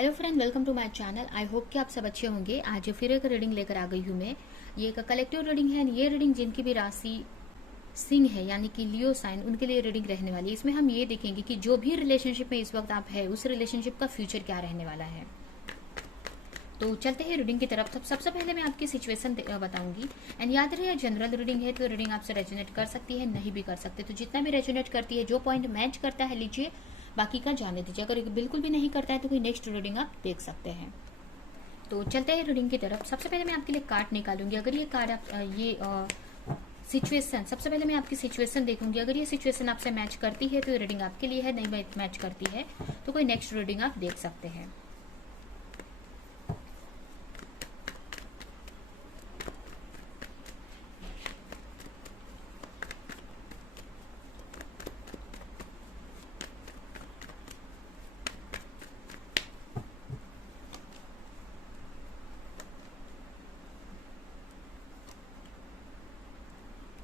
Hello friend, welcome to my channel. I hope कि आप सब अच्छे होंगे। आज फिर एक रीडिंग लेकर आ गई हूँ मैं। ये एक कलेक्टिव रीडिंग है। ये रीडिंग जिनकी भी राशि सिंह है यानी कि लियो साइन, उनके लिए रीडिंग रहने वाली है। इसमें हम ये देखेंगे कि जो भी रिलेशनशिप में इस वक्त आप है उस रिलेशनशिप का फ्यूचर क्या रहने वाला है। तो चलते हैं रीडिंग की तरफ। सबसे पहले मैं आपकी सिचुएशन बताऊंगी। एंड याद रहे जनरल रीडिंग है तो रीडिंग आपसे रेजोनेट कर सकती है, नहीं भी कर सकते। तो जितना भी रेजोनेट करती है, जो पॉइंट मैच करता है लीजिए, बाकी का जाने दीजिए। अगर बिल्कुल भी नहीं करता है तो कोई नेक्स्ट रीडिंग आप देख सकते हैं। तो चलते हैं रीडिंग की तरफ। सबसे पहले मैं आपके लिए कार्ड निकालूंगी। अगर ये कार्ड आप ये सिचुएशन, सबसे पहले मैं आपकी सिचुएशन देखूंगी। अगर ये सिचुएशन आपसे मैच करती है तो ये रीडिंग आपके लिए है, नहीं मैच करती है तो कोई नेक्स्ट रीडिंग आप देख सकते हैं।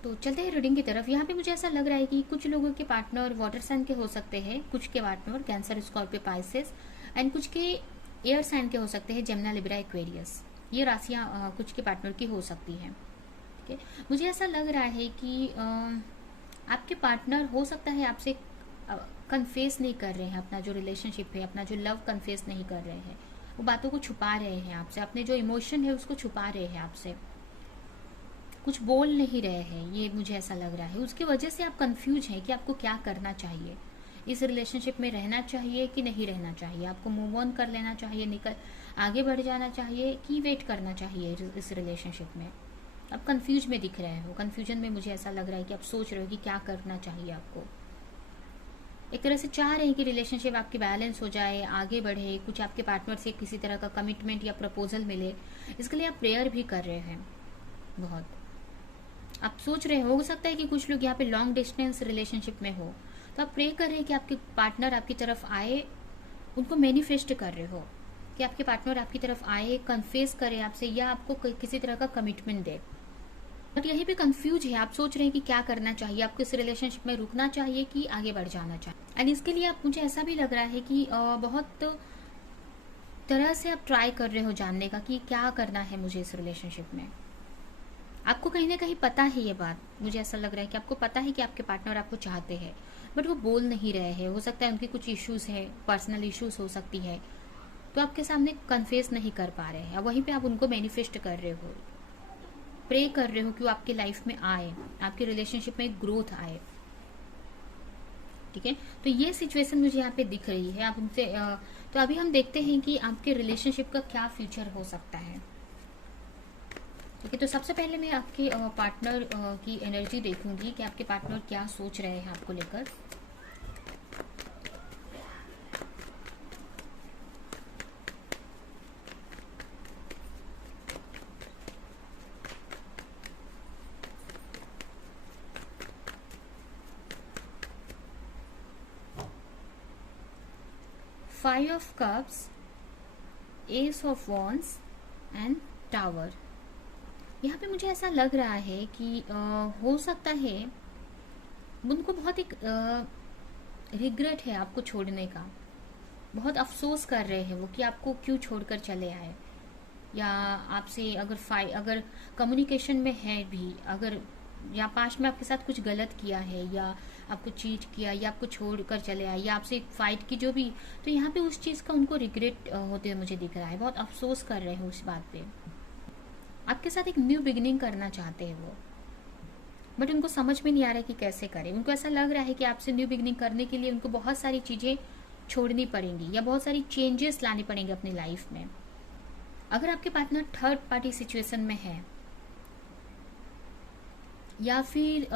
तो चलते हैं रीडिंग की तरफ। यहाँ पे मुझे ऐसा लग रहा है कि कुछ लोगों के पार्टनर वाटर साइन के हो सकते हैं, कुछ के partner cancer, Scorpio, Pisces, and कुछ के एयर साइन के हो सकते हैं, जेमिनी, लिब्रा, एक्वेरियस। ये राशियाँ कुछ के पार्टनर की हो सकती हैं। ठीक है, मुझे ऐसा लग रहा है कि आपके पार्टनर हो सकता है आपसे कन्फेस नहीं कर रहे हैं अपना जो रिलेशनशिप है, अपना जो लव कन्फेस नहीं कर रहे हैं। वो बातों को छुपा रहे हैं आपसे, अपने जो इमोशन है उसको छुपा रहे हैं आपसे, कुछ बोल नहीं रहे हैं। ये मुझे ऐसा लग रहा है। उसकी वजह से आप कंफ्यूज हैं कि आपको क्या करना चाहिए, इस रिलेशनशिप में रहना चाहिए कि नहीं रहना चाहिए, आपको मूव ऑन कर लेना चाहिए, निकल आगे बढ़ जाना चाहिए कि वेट करना चाहिए इस रिलेशनशिप में। आप कंफ्यूज में दिख रहे हो। कंफ्यूजन में मुझे ऐसा लग रहा है कि आप सोच रहे हो कि क्या करना चाहिए आपको। एक तरह से चाह रहे हैं कि रिलेशनशिप आपकी बैलेंस हो जाए, आगे बढ़े, कुछ आपके पार्टनर से किसी तरह का कमिटमेंट या प्रपोजल मिले। इसके लिए आप प्रेयर भी कर रहे हैं बहुत। आप सोच रहे हो सकता है कि कुछ लोग यहाँ पे लॉन्ग डिस्टेंस रिलेशनशिप में हो, तो आप प्रे कर रहे हैं कि आपके पार्टनर आपकी तरफ आए। उनको मैनिफेस्ट कर रहे हो कि आपके पार्टनर आपकी तरफ आए, कन्फेस करे आपसे, या आपको किसी तरह का कमिटमेंट दे। बट यहीं पे कंफ्यूज है। आप सोच रहे हैं कि क्या करना चाहिए, आपको इस रिलेशनशिप में रुकना चाहिए कि आगे बढ़ जाना चाहिए। एंड इसके लिए आप, मुझे ऐसा भी लग रहा है कि बहुत तरह से आप ट्राई कर रहे हो जानने का कि क्या करना है मुझे इस रिलेशनशिप में। आपको कहीं ना कहीं पता है ये बात। मुझे ऐसा लग रहा है कि आपको पता है कि आपके पार्टनर आपको चाहते हैं, बट वो बोल नहीं रहे हैं। हो सकता है उनके कुछ इश्यूज है, पर्सनल इश्यूज हो सकती है, तो आपके सामने कन्फेस नहीं कर पा रहे हैं। वहीं पे आप उनको मैनिफेस्ट कर रहे हो, प्रे कर रहे हो कि वो आपके लाइफ में आए, आपके रिलेशनशिप में एक ग्रोथ आए। ठीक है, तो ये सिचुएशन मुझे यहाँ पे दिख रही है। आप उनसे तो अभी हम देखते हैं कि आपके रिलेशनशिप का क्या फ्यूचर हो सकता है। ठीक है, तो सबसे पहले मैं आपके पार्टनर की एनर्जी देखूंगी कि आपके पार्टनर क्या सोच रहे हैं आपको लेकर। Five of cups, S of wands and tower. यहाँ पे मुझे ऐसा लग रहा है कि हो सकता है उनको बहुत एक रिग्रेट है आपको छोड़ने का। बहुत अफसोस कर रहे हैं वो कि आपको क्यों छोड़कर चले आए, या आपसे अगर कम्युनिकेशन में है भी, अगर या पास्ट में आपके साथ कुछ गलत किया है, या आपको चीट किया, या आपको छोड़कर चले आए, या आपसे फाइट की जो भी, तो यहाँ पे उस चीज़ का उनको रिग्रेट होते हुए मुझे दिख रहा है। बहुत अफसोस कर रहे हैं उस बात पे। आपके साथ एक न्यू बिगिनिंग करना चाहते हैं वो, बट उनको समझ में नहीं आ रहा है कि कैसे करें। उनको ऐसा लग रहा है कि आपसे न्यू बिगिनिंग करने के लिए उनको बहुत सारी चीज़ें छोड़नी पड़ेंगी, या बहुत सारी चेंजेस लानी पड़ेंगे अपनी लाइफ में। अगर आपके पार्टनर थर्ड पार्टी सिचुएशन में है, या फिर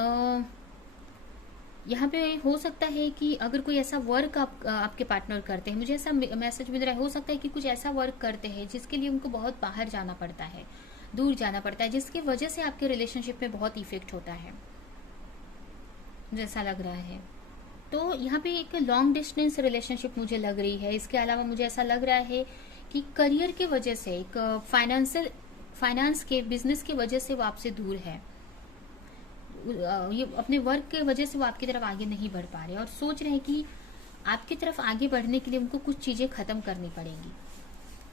यहाँ पे हो सकता है कि अगर कोई ऐसा वर्क आपके पार्टनर करते हैं, मुझे ऐसा मैसेज मिल रहा है, हो सकता है कि कुछ ऐसा वर्क करते हैं जिसके लिए उनको बहुत बाहर जाना पड़ता है, दूर जाना पड़ता है, जिसकी वजह से आपके रिलेशनशिप में बहुत इफेक्ट होता है, मुझे ऐसा लग रहा है। तो यहाँ पे एक लॉन्ग डिस्टेंस रिलेशनशिप मुझे लग रही है। इसके अलावा मुझे ऐसा लग रहा है कि करियर के वजह से, एक फाइनेंस के, बिजनेस के वजह से वो आपसे दूर है। ये अपने वर्क के वजह से वो आपकी तरफ आगे नहीं बढ़ पा रहे, और सोच रहे हैं कि आपकी तरफ आगे बढ़ने के लिए उनको कुछ चीज़ें ख़त्म करनी पड़ेंगी।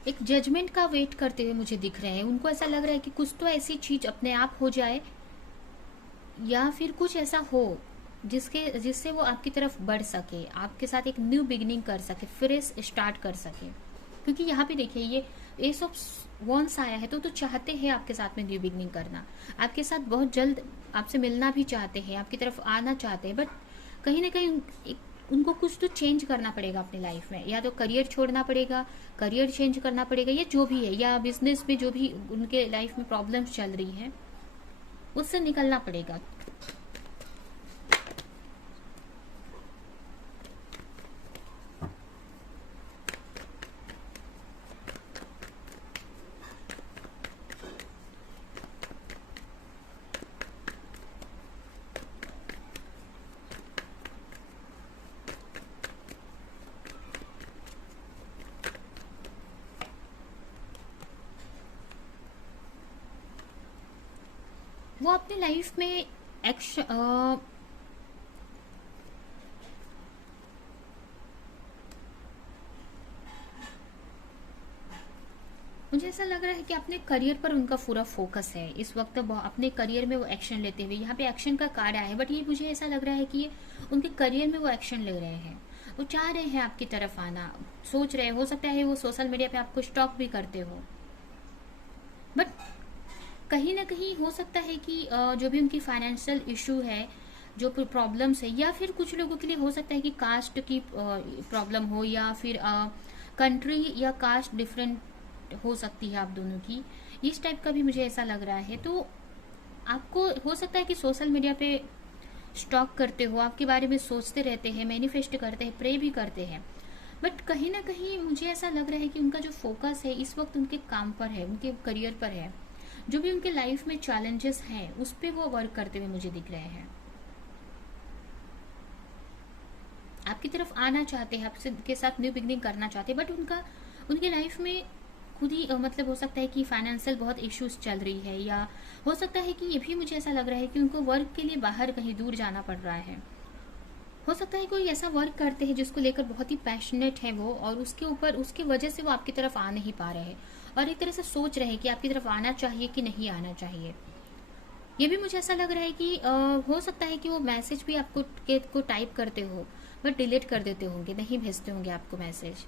एक जजमेंट का वेट करते हुए मुझे दिख रहे हैं। उनको ऐसा लग रहा है कि कुछ तो ऐसी चीज़ अपने आप हो जाए या फिर कुछ ऐसा हो जिससे वो आपकी तरफ बढ़ सके, आपके साथ एक न्यू बिगिनिंग कर सके, फ्रेश स्टार्ट कर सके। क्योंकि यहाँ पे देखिए ये एस ऑफ वॉन्स आया है, तो चाहते हैं आपके साथ में न्यू बिगिनिंग करना, आपके साथ बहुत जल्द आपसे मिलना भी चाहते हैं, आपकी तरफ आना चाहते हैं। बट कहीं ना कहीं उनको कुछ तो चेंज करना पड़ेगा अपनी लाइफ में, या तो करियर छोड़ना पड़ेगा, करियर चेंज करना पड़ेगा, या जो भी है, या बिजनेस में जो भी उनके लाइफ में प्रॉब्लम्स चल रही हैं उससे निकलना पड़ेगा। वो अपनी लाइफ में एक्शन मुझे ऐसा लग रहा है कि अपने करियर पर उनका पूरा फोकस है इस वक्त। अपने करियर में वो एक्शन लेते हुए, यहाँ पे एक्शन का कार्ड आया है, बट ये मुझे ऐसा लग रहा है कि ये उनके करियर में वो एक्शन ले रहे हैं। वो चाह रहे हैं आपकी तरफ आना, सोच रहे हैं, हो सकता है वो सोशल मीडिया पे आपको स्टॉक भी करते हो, बट कहीं ना कहीं हो सकता है कि जो भी उनकी फाइनेंशियल इशू है, जो प्रॉब्लम्स है, या फिर कुछ लोगों के लिए हो सकता है कि कास्ट की प्रॉब्लम हो, या फिर कंट्री या कास्ट डिफरेंट हो सकती है आप दोनों की, इस टाइप का भी मुझे ऐसा लग रहा है। तो आपको हो सकता है कि सोशल मीडिया पे स्टॉक करते हो, आपके बारे में सोचते रहते हैं, मैनिफेस्ट करते हैं, प्रे भी करते हैं, बट कहीं ना कहीं मुझे ऐसा लग रहा है कि उनका जो फोकस है इस वक्त उनके काम पर है, उनके करियर पर है। जो भी उनके लाइफ में चैलेंजेस हैं उस पर वो वर्क करते हुए मुझे दिख रहे हैं। आपकी तरफ आना चाहते हैं, आपसे के साथ न्यू बिगनिंग करना चाहते हैं, बट उनकी लाइफ में खुद ही मतलब हो सकता है कि फाइनेंशियल बहुत इश्यूज चल रही है, या हो सकता है कि ये भी मुझे ऐसा लग रहा है कि उनको वर्क के लिए बाहर कहीं दूर जाना पड़ रहा है। हो सकता है कोई ऐसा वर्क करते हैं जिसको लेकर बहुत ही पैशनेट है वो, और उसके वजह से वो आपकी तरफ आ नहीं पा रहे हैं, और एक तरह से सोच रहे हैं कि आपकी तरफ आना चाहिए कि नहीं आना चाहिए। ये भी मुझे ऐसा लग रहा है कि हो सकता है कि वो मैसेज भी आपको टाइप करते हो बट डिलीट कर देते होंगे, नहीं भेजते होंगे आपको मैसेज।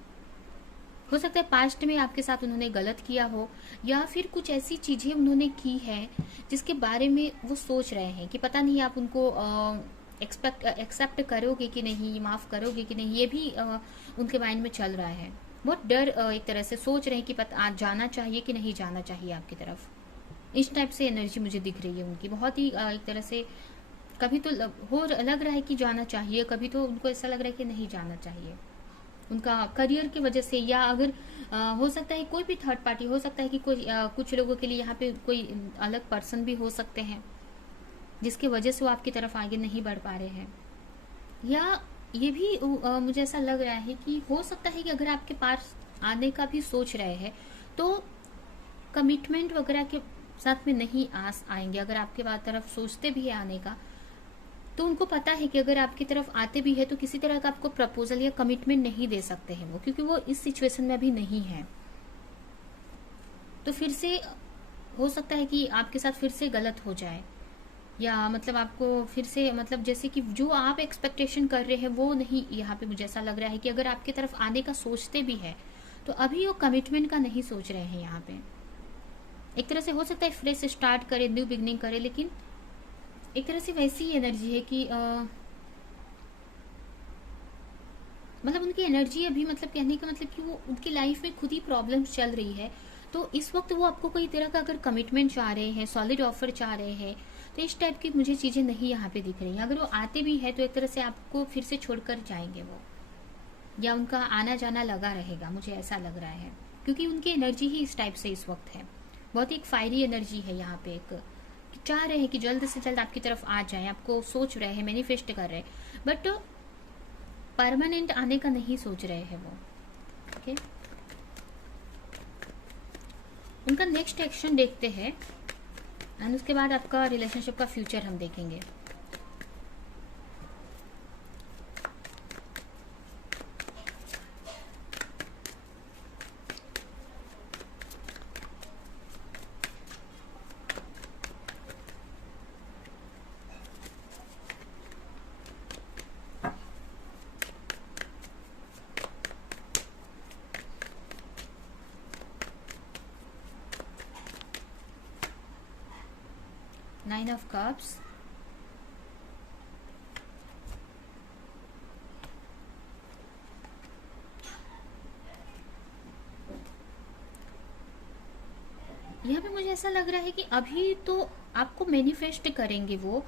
हो सकता है पास्ट में आपके साथ उन्होंने गलत किया हो, या फिर कुछ ऐसी चीजें उन्होंने की है जिसके बारे में वो सोच रहे हैं कि पता नहीं आप उनको एक्सेप्ट करोगे कि नहीं, माफ करोगे कि नहीं, ये भी उनके माइंड में चल रहा है। बहुत डर एक तरह से सोच रहे हैं कि पता आज जाना चाहिए कि नहीं जाना चाहिए आपकी तरफ। इस टाइप से एनर्जी मुझे दिख रही है उनकी, बहुत ही एक तरह से कभी तो लग रहा है कि जाना चाहिए, कभी तो उनको ऐसा लग रहा है कि नहीं जाना चाहिए, उनका करियर की वजह से, या अगर हो सकता है कोई भी थर्ड पार्टी हो सकता है कि कोई कुछ लोगों के लिए यहाँ पे कोई अलग पर्सन भी हो सकते हैं जिसकी वजह से वो आपकी तरफ आगे नहीं बढ़ पा रहे हैं। या ये भी मुझे ऐसा लग रहा है कि हो सकता है कि अगर आपके पास आने का भी सोच रहे हैं तो कमिटमेंट वगैरह के साथ में नहीं आएंगे। अगर आपके तरफ सोचते भी है आने का, तो उनको पता है कि अगर आपकी तरफ आते भी है तो किसी तरह का आपको प्रपोजल या कमिटमेंट नहीं दे सकते हैं वो, क्योंकि वो इस सिचुएशन में अभी नहीं है। तो फिर से हो सकता है कि आपके साथ फिर से गलत हो जाए, या मतलब आपको फिर से मतलब जैसे कि जो आप एक्सपेक्टेशन कर रहे हैं वो नहीं। यहाँ पे मुझे ऐसा लग रहा है कि अगर आपकी तरफ आने का सोचते भी है तो अभी वो कमिटमेंट का नहीं सोच रहे हैं। यहाँ पे एक तरह से हो सकता है फ्रेश स्टार्ट करे, न्यू बिगनिंग करे, लेकिन एक तरह से वैसी ही एनर्जी है कि मतलब उनकी एनर्जी अभी, मतलब कहने का मतलब कि वो उनकी लाइफ में खुद ही प्रॉब्लम्स चल रही है, तो इस वक्त वो आपको कोई तरह का अगर कमिटमेंट चाह रहे हैं, सॉलिड ऑफर चाह रहे हैं, तो इस टाइप की मुझे चीज़ें नहीं यहाँ पे दिख रही हैं। अगर वो आते भी है तो एक तरह से आपको फिर से छोड़कर जाएंगे वो, या उनका आना जाना लगा रहेगा, मुझे ऐसा लग रहा है, क्योंकि उनकी एनर्जी ही इस टाइप से इस वक्त है। बहुत ही एक फायरी एनर्जी है यहाँ पे, एक चाह रहे हैं कि जल्द से जल्द आपकी तरफ आ जाए, आपको सोच रहे हैं, मैनिफेस्ट कर रहे हैं, बट परमानेंट आने का नहीं सोच रहे हैं वो। ओके, उनका नेक्स्ट एक्शन देखते हैं, एंड उसके बाद आपका रिलेशनशिप का फ्यूचर हम देखेंगे। 9 ऑफ कप्स, यहाँ पे मुझे ऐसा लग रहा है कि अभी तो आपको मैनिफेस्ट करेंगे वो,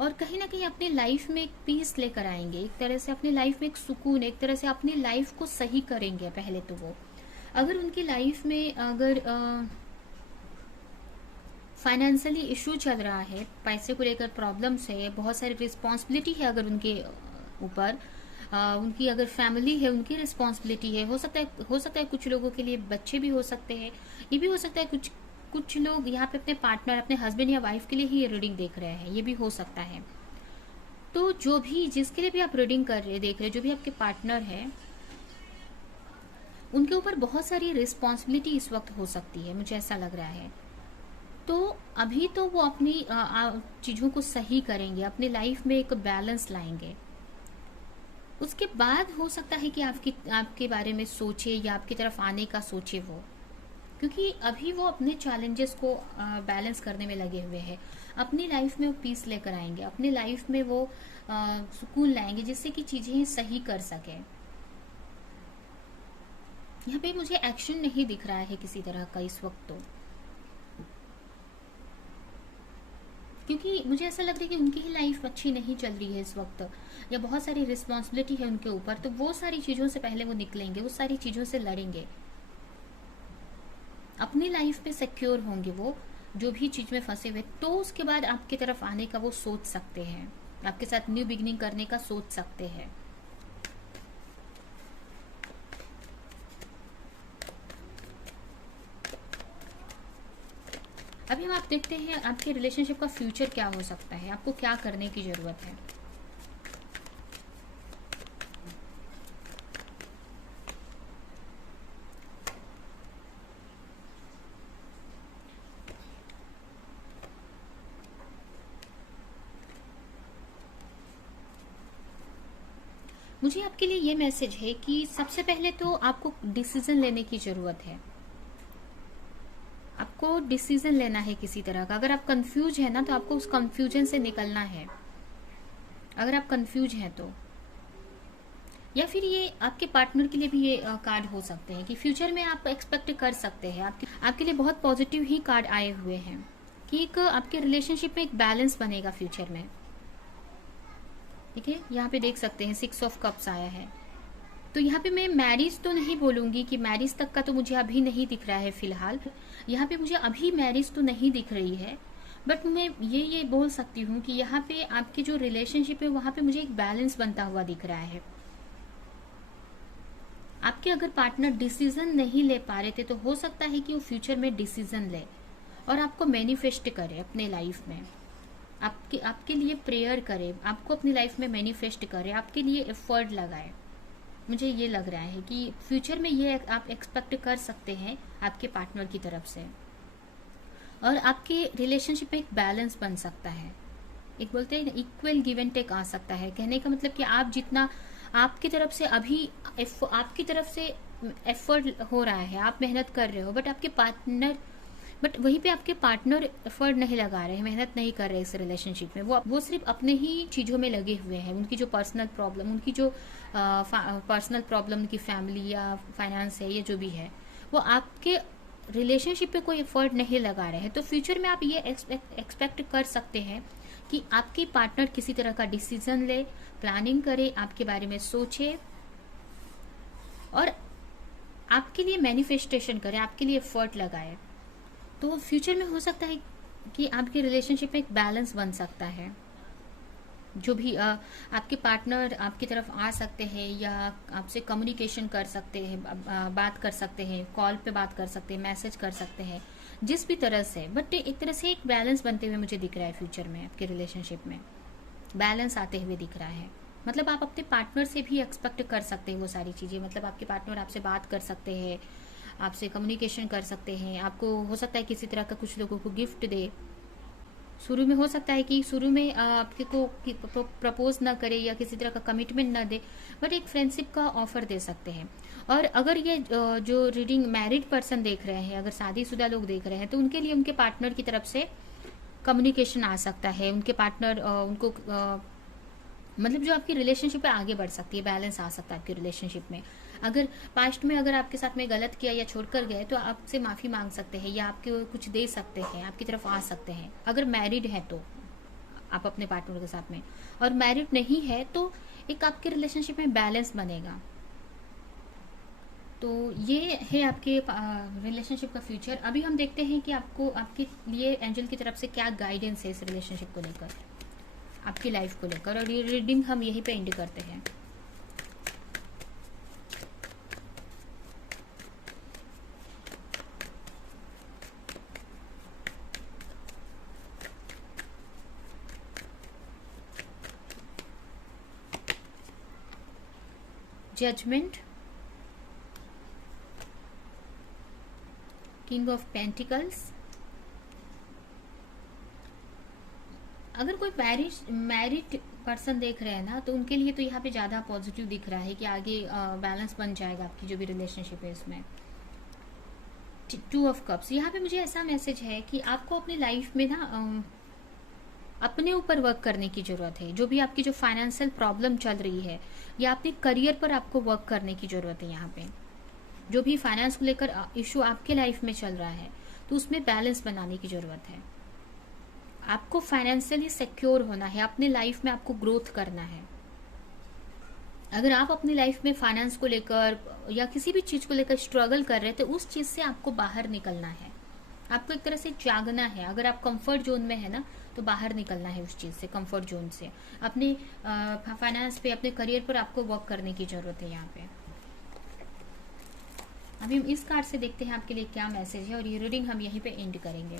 और कहीं ना कहीं अपनी लाइफ में एक पीस लेकर आएंगे, एक तरह से अपनी लाइफ में एक सुकून, एक तरह से अपनी लाइफ को सही करेंगे पहले तो वो। अगर उनकी लाइफ में अगर फाइनेंशियली इशू चल रहा है, पैसे को लेकर प्रॉब्लम्स है, बहुत सारी रिस्पॉन्सिबिलिटी है अगर उनके ऊपर, उनकी अगर फैमिली है उनकी रिस्पॉन्सिबिलिटी है, हो सकता है कुछ लोगों के लिए बच्चे भी हो सकते हैं, ये भी हो सकता है कुछ लोग यहाँ पे अपने पार्टनर, अपने हस्बैंड या वाइफ के लिए ही ये रीडिंग देख रहे हैं, ये भी हो सकता है। तो जो भी, जिसके लिए भी आप रीडिंग कर रहे देख रहे, जो भी आपके पार्टनर है, उनके ऊपर बहुत सारी रिस्पॉन्सिबिलिटी इस वक्त हो सकती है, मुझे ऐसा लग रहा है। तो अभी तो वो अपनी चीज़ों को सही करेंगे, अपनी लाइफ में एक बैलेंस लाएंगे। उसके बाद हो सकता है कि आपके बारे में सोचे या आपकी तरफ आने का सोचे वो, क्योंकि अभी वो अपने चैलेंजेस को बैलेंस करने में लगे हुए हैं। अपनी लाइफ में वो पीस लेकर आएंगे, अपनी लाइफ में वो सुकून लाएंगे, जिससे कि चीज़ें सही कर सके। यहाँ पे मुझे एक्शन नहीं दिख रहा है किसी तरह का इस वक्त, तो क्योंकि मुझे ऐसा लग रहा है कि उनकी ही लाइफ अच्छी नहीं चल रही है इस वक्त, या बहुत सारी रिस्पॉन्सिबिलिटी है उनके ऊपर, तो वो सारी चीज़ों से पहले वो निकलेंगे, वो सारी चीज़ों से लड़ेंगे, अपनी लाइफ में सिक्योर होंगे वो, जो भी चीज़ में फंसे हुए, तो उसके बाद आपकी तरफ आने का वो सोच सकते हैं, आपके साथ न्यू बिगिनिंग करने का सोच सकते हैं। अभी हम आप देखते हैं आपके रिलेशनशिप का फ्यूचर क्या हो सकता है, आपको क्या करने की जरूरत है। मुझे आपके लिए ये मैसेज है कि सबसे पहले तो आपको डिसीजन लेने की जरूरत है, आपको डिसीजन लेना है किसी तरह का। अगर आप कंफ्यूज है ना, तो आपको उस कंफ्यूजन से निकलना है, अगर आप कंफ्यूज हैं तो। या फिर ये आपके पार्टनर के लिए भी ये कार्ड हो सकते हैं कि फ्यूचर में आप एक्सपेक्ट कर सकते हैं, आपके लिए बहुत पॉजिटिव ही कार्ड आए हुए हैं कि एक आपके रिलेशनशिप में एक बैलेंस बनेगा फ्यूचर में। ठीक है, यहाँ पे देख सकते हैं 6 ऑफ कप्स आया है। तो यहाँ पे मैं मैरिज तो नहीं बोलूंगी कि मैरिज तक का तो मुझे अभी नहीं दिख रहा है फिलहाल, यहाँ पे मुझे अभी मैरिज तो नहीं दिख रही है, बट मैं ये बोल सकती हूँ कि यहाँ पे आपकी जो रिलेशनशिप है वहां पे मुझे एक बैलेंस बनता हुआ दिख रहा है। आपके अगर पार्टनर डिसीजन नहीं ले पा रहे थे, तो हो सकता है कि वो फ्यूचर में डिसीजन ले और आपको मैनिफेस्ट करे अपने लाइफ में, आपके लिए प्रेयर करे, आपको अपनी लाइफ में मैनिफेस्ट करे, आपके लिए एफर्ट लगाए। मुझे ये लग रहा है कि फ्यूचर में ये आप एक्सपेक्ट कर सकते हैं आपके पार्टनर की तरफ से, और आपके रिलेशनशिप में एक बैलेंस बन सकता है, एक बोलते हैं इक्वल गिव एंड टेक आ सकता है। कहने का मतलब कि आप जितना आपकी तरफ से अभी आपकी तरफ से एफर्ट हो रहा है, आप मेहनत कर रहे हो, बट वहीं पे आपके पार्टनर एफर्ट नहीं लगा रहे हैं, मेहनत नहीं कर रहे इस रिलेशनशिप में, वो सिर्फ अपने ही चीज़ों में लगे हुए हैं। उनकी जो पर्सनल प्रॉब्लम, उनकी जो पर्सनल प्रॉब्लम, उनकी फैमिली या फाइनेंस है, ये जो भी है, वो आपके रिलेशनशिप पे कोई एफर्ट नहीं लगा रहे हैं। तो फ्यूचर में आप ये एक्सपेक्ट कर सकते हैं कि आपकी पार्टनर किसी तरह का डिसीजन ले, प्लानिंग करे, आपके बारे में सोचे और आपके लिए मैनिफेस्टेशन करे, आपके लिए एफर्ट लगाए। तो फ्यूचर में हो सकता है कि आपके रिलेशनशिप में एक बैलेंस बन सकता है। जो भी आपके पार्टनर आपकी तरफ आ सकते हैं या आपसे कम्युनिकेशन कर सकते हैं, बात कर सकते हैं, कॉल पे बात कर सकते हैं, मैसेज कर सकते हैं, जिस भी तरह से, बट एक तरह से एक बैलेंस बनते हुए मुझे दिख रहा है फ्यूचर में। आपके रिलेशनशिप में बैलेंस आते हुए दिख रहा है। मतलब आप अपने पार्टनर से भी एक्सपेक्ट कर सकते हैं वो सारी चीज़ें। मतलब आपके पार्टनर आपसे बात कर सकते हैं, आपसे कम्युनिकेशन कर सकते हैं, आपको हो सकता है किसी तरह का कुछ लोगों को गिफ्ट दे। शुरू में हो सकता है कि शुरू में आपके को प्रपोज ना करे या किसी तरह का कमिटमेंट ना दे, बट एक फ्रेंडशिप का ऑफर दे सकते हैं। और अगर ये जो रीडिंग मैरिड पर्सन देख रहे हैं, अगर शादीशुदा लोग देख रहे हैं, तो उनके लिए उनके पार्टनर की तरफ से कम्युनिकेशन आ सकता है, उनके पार्टनर उनको मतलब जो आपकी रिलेशनशिप है आगे बढ़ सकती है, बैलेंस आ सकता है आपकी रिलेशनशिप में। अगर पास्ट में अगर आपके साथ में गलत किया या छोड़कर गए तो आपसे माफ़ी मांग सकते हैं या आपको कुछ दे सकते हैं, आपकी तरफ आ सकते हैं। अगर मैरिड है तो आप अपने पार्टनर के साथ में, और मैरिड नहीं है तो एक आपके रिलेशनशिप में बैलेंस बनेगा। तो ये है आपके रिलेशनशिप का फ्यूचर। अभी हम देखते हैं कि आपको आपके लिए एंजल की तरफ से क्या गाइडेंस है इस रिलेशनशिप को लेकर, आपकी लाइफ को लेकर, और ये रीडिंग हम यहीं पे एंड करते हैं। Judgement, king of pentacles. अगर कोई मैरिड पर्सन देख रहे हैं ना, तो उनके लिए तो यहाँ पे ज़्यादा पॉजिटिव दिख रहा है कि आगे बैलेंस बन जाएगा आपकी जो भी रिलेशनशिप है इसमें। 2 ऑफ कप्स, यहाँ पे मुझे ऐसा मैसेज है कि आपको अपनी लाइफ में ना अपने ऊपर वर्क करने की ज़रूरत है। जो भी आपकी जो फाइनेंशियल प्रॉब्लम चल रही है या अपने करियर पर आपको वर्क करने की ज़रूरत है। यहाँ पे जो भी फाइनेंस को लेकर इशू आपके लाइफ में चल रहा है तो उसमें बैलेंस बनाने की ज़रूरत है। आपको फाइनेंशियली सिक्योर होना है, अपने लाइफ में आपको ग्रोथ करना है। अगर आप अपनी लाइफ में फाइनेंस को लेकर या किसी भी चीज़ को लेकर स्ट्रगल कर रहे हैं तो उस चीज़ से आपको बाहर निकलना है, आपको एक तरह से जागना है। अगर आप कंफर्ट जोन में है ना तो बाहर निकलना है उस चीज़ से, कंफर्ट जोन से। अपने फाइनेंस पे, अपने करियर पर आपको वर्क करने की ज़रूरत है यहाँ पे। अभी हम इस कार्ड से देखते हैं आपके लिए क्या मैसेज है, और ये रीडिंग हम यहीं पे एंड करेंगे।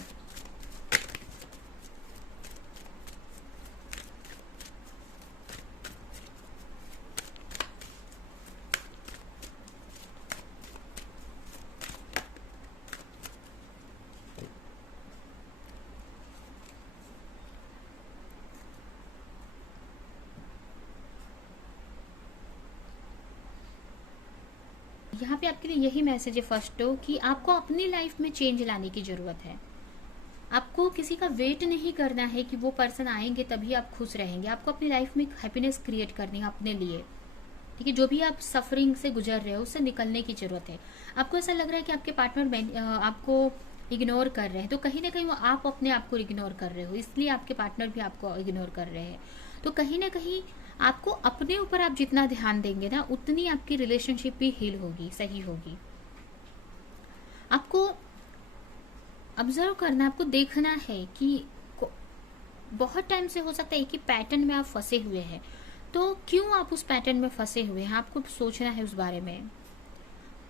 यहाँ पे आपके लिए यही मैसेज है फर्स्ट तो, कि आपको अपनी लाइफ में चेंज लाने की ज़रूरत है। आपको किसी का वेट नहीं करना है कि वो पर्सन आएंगे तभी आप खुश रहेंगे। आपको अपनी लाइफ में हैप्पीनेस क्रिएट करनी है अपने लिए, ठीक है। जो भी आप सफरिंग से गुजर रहे हो उससे निकलने की ज़रूरत है। आपको ऐसा लग रहा है कि आपके पार्टनर आपको इग्नोर कर रहे हैं, तो कहीं ना कहीं वो आप अपने आप को इग्नोर कर रहे हो, इसलिए आपके पार्टनर भी आपको इग्नोर कर रहे हैं। तो कहीं ना कहीं आपको अपने ऊपर आप जितना ध्यान देंगे ना उतनी आपकी रिलेशनशिप भी हील होगी, सही होगी। आपको ऑब्जर्व करना, आपको देखना है कि बहुत टाइम से हो सकता है एक ही पैटर्न में आप फंसे हुए हैं, तो क्यों आप उस पैटर्न में फंसे हुए हैं, आपको सोचना है उस बारे में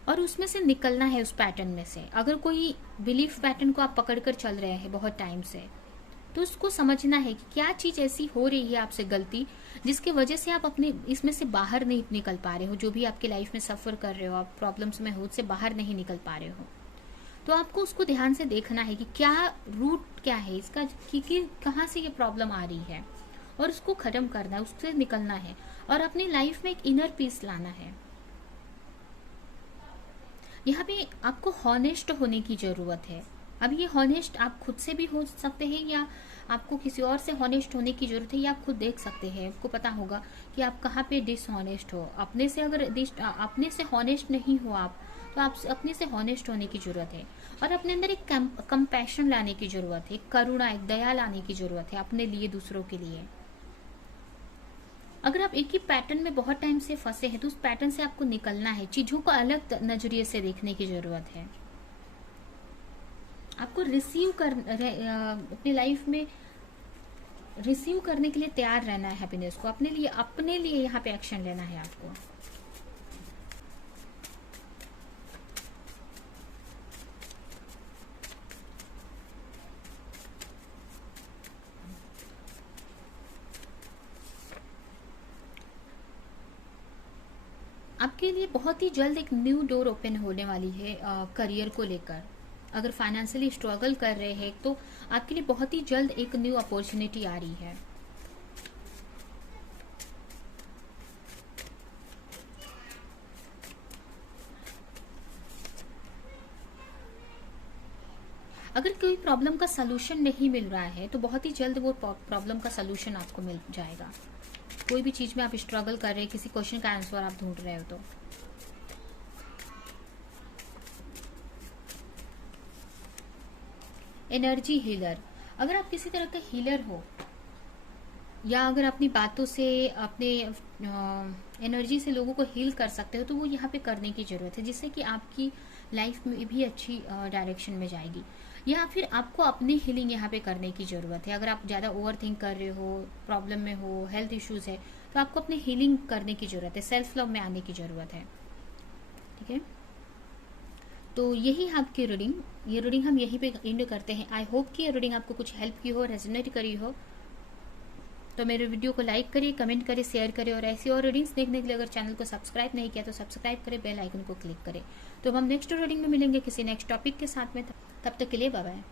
और उसमें से निकलना है उस पैटर्न में से। अगर कोई बिलीफ पैटर्न को आप पकड़कर चल रहे हैं बहुत टाइम से, तो उसको समझना है कि क्या चीज़ ऐसी हो रही है आपसे गलती जिसकी वजह से आप अपने इसमें से बाहर नहीं निकल पा रहे हो। जो भी आपकी लाइफ में सफ़र कर रहे हो, आप प्रॉब्लम्स में हो, उससे बाहर नहीं निकल पा रहे हो, तो आपको उसको ध्यान से देखना है कि क्या रूट क्या है इसका, कि कहाँ से ये प्रॉब्लम आ रही है, और उसको ख़त्म करना है, उससे निकलना है और अपनी लाइफ में एक इनर पीस लाना है। यहाँ पे आपको हॉनेस्ट होने की ज़रूरत है। अब ये हॉनेस्ट आप खुद से भी हो सकते हैं या आपको किसी और से हॉनेस्ट होने की ज़रूरत है, या आप खुद देख सकते हैं। आपको पता होगा कि आप कहाँ पे डिसऑनेस्ट हो। अपने से अगर अपने से हॉनेस्ट नहीं हो आप, तो आप अपने से हॉनेस्ट होने की ज़रूरत है और अपने अंदर एक कंपैशन लाने की ज़रूरत है, करुणा, एक दया लाने की ज़रूरत है अपने लिए, दूसरों के लिए। अगर आप एक ही पैटर्न में बहुत टाइम से फंसे हैं तो उस पैटर्न से आपको निकलना है, चीज़ों को अलग नज़रिए से देखने की ज़रूरत है। आपको रिसीव कर अपनी लाइफ में रिसीव करने के लिए तैयार रहना है हैप्पीनेस को, अपने लिए यहाँ पे एक्शन लेना है आपको। आपके लिए बहुत ही जल्द एक न्यू डोर ओपन होने वाली है करियर को लेकर। अगर फाइनेंशियली स्ट्रगल कर रहे हैं तो आपके लिए बहुत ही जल्द एक न्यू अपॉर्चुनिटी आ रही है। अगर कोई प्रॉब्लम का सलूशन नहीं मिल रहा है तो बहुत ही जल्द वो प्रॉब्लम का सलूशन आपको मिल जाएगा। कोई भी चीज में आप स्ट्रगल कर रहे हैं, किसी क्वेश्चन का आंसर आप ढूंढ रहे हो तो एनर्जी हीलर, अगर आप किसी तरह का हीलर हो या अगर अपनी बातों से अपने एनर्जी से लोगों को हील कर सकते हो तो वो यहाँ पे करने की ज़रूरत है, जिससे कि आपकी लाइफ में भी अच्छी डायरेक्शन में जाएगी। या फिर आपको अपनी हीलिंग यहाँ पे करने की ज़रूरत है। अगर आप ज़्यादा ओवर थिंक कर रहे हो, प्रॉब्लम में हो, हेल्थ इश्यूज़ है, तो आपको अपनी हीलिंग करने की ज़रूरत है, सेल्फ लव में आने की ज़रूरत है। ठीक है, तो यही आपकी रीडिंग, ये रीडिंग हम यहीं पे एंड करते हैं। आई होप कि ये रीडिंग आपको कुछ हेल्प की हो, रेजोनेट करी हो। तो मेरे वीडियो को लाइक करिए, कमेंट करिए, शेयर करिए और ऐसी और रीडिंग्स देखने के लिए अगर चैनल को सब्सक्राइब नहीं किया तो सब्सक्राइब करें, बेल आइकन को क्लिक करें। तो हम नेक्स्ट रीडिंग में मिलेंगे किसी नेक्स्ट टॉपिक के साथ में। तब तक के लिए बाय बाय।